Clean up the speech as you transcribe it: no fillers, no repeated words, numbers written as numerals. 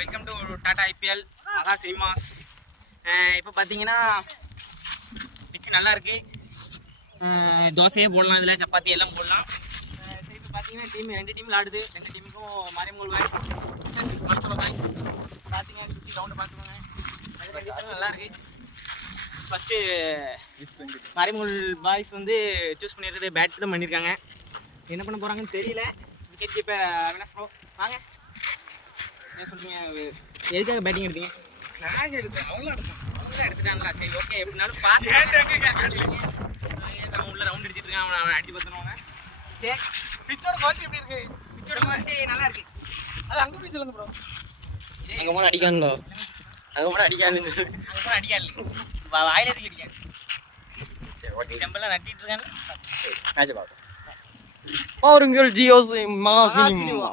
Welcome to Tata IPL மகா cinemas. இப்போ பார்த்தீங்கன்னா பிச்சு நல்லா இருக்கு. தோசையே போடலாம், இதில் சப்பாத்தி எல்லாம் போடலாம். சரி, இப்போ பார்த்தீங்கன்னா ரெண்டு டீம் விளாடுது. ரெண்டு டீமுக்கும் மாரியம்மன் பாய்ஸ் விசஸ் மருத்துவ பாய்ஸ். பார்த்தீங்கன்னா சுற்றி ரவுண்டு பார்த்துக்கோங்க. கண்டிஷன் நல்லா இருக்கு. ஃபஸ்ட்டு மாரியம்மன் பாய்ஸ் வந்து சூஸ் பண்ணிடுறது பேட் தான் பண்ணியிருக்காங்க. என்ன பண்ண போகிறாங்கன்னு தெரியல. விக்கெட் கீப்பர் அவினாஷ் ப்ரோ, வாங்க. என்ன சொல்கிறீங்க, எதுக்காக பேட்டிங் எடுத்தீங்க? நான் எடுத்தேன், அவ்வளோ எடுத்துட்டாங்களா? சரி, ஓகே. எப்படினாலும் பார்த்து நம்ம உள்ள ரவுண்ட் அடிச்சிட்டு இருக்கான். அவனை அடிச்சு பார்த்துருவாங்க. சரி, பிச்சோட குவாலிட்டி எப்படி இருக்கு? பிச்சோட குவாலிட்டி நல்லா இருக்கு. அது அங்கே போய் சொல்லுங்க ப்ரோ. அங்கே போனால் அடிக்கானுங்களோ? அங்கே போனால் அடிக்காதுங்க. அங்கே போனால் அடிக்காது, வாயில இருக்கு அடிக்காது. சரி, ஓகே. டெம்பெல்லாம் நட்டிட்டு இருக்காங்க. சரி, மேட்ச் பார்ப்போம். பாருங்கள் ஜியோ மகா சினிமா.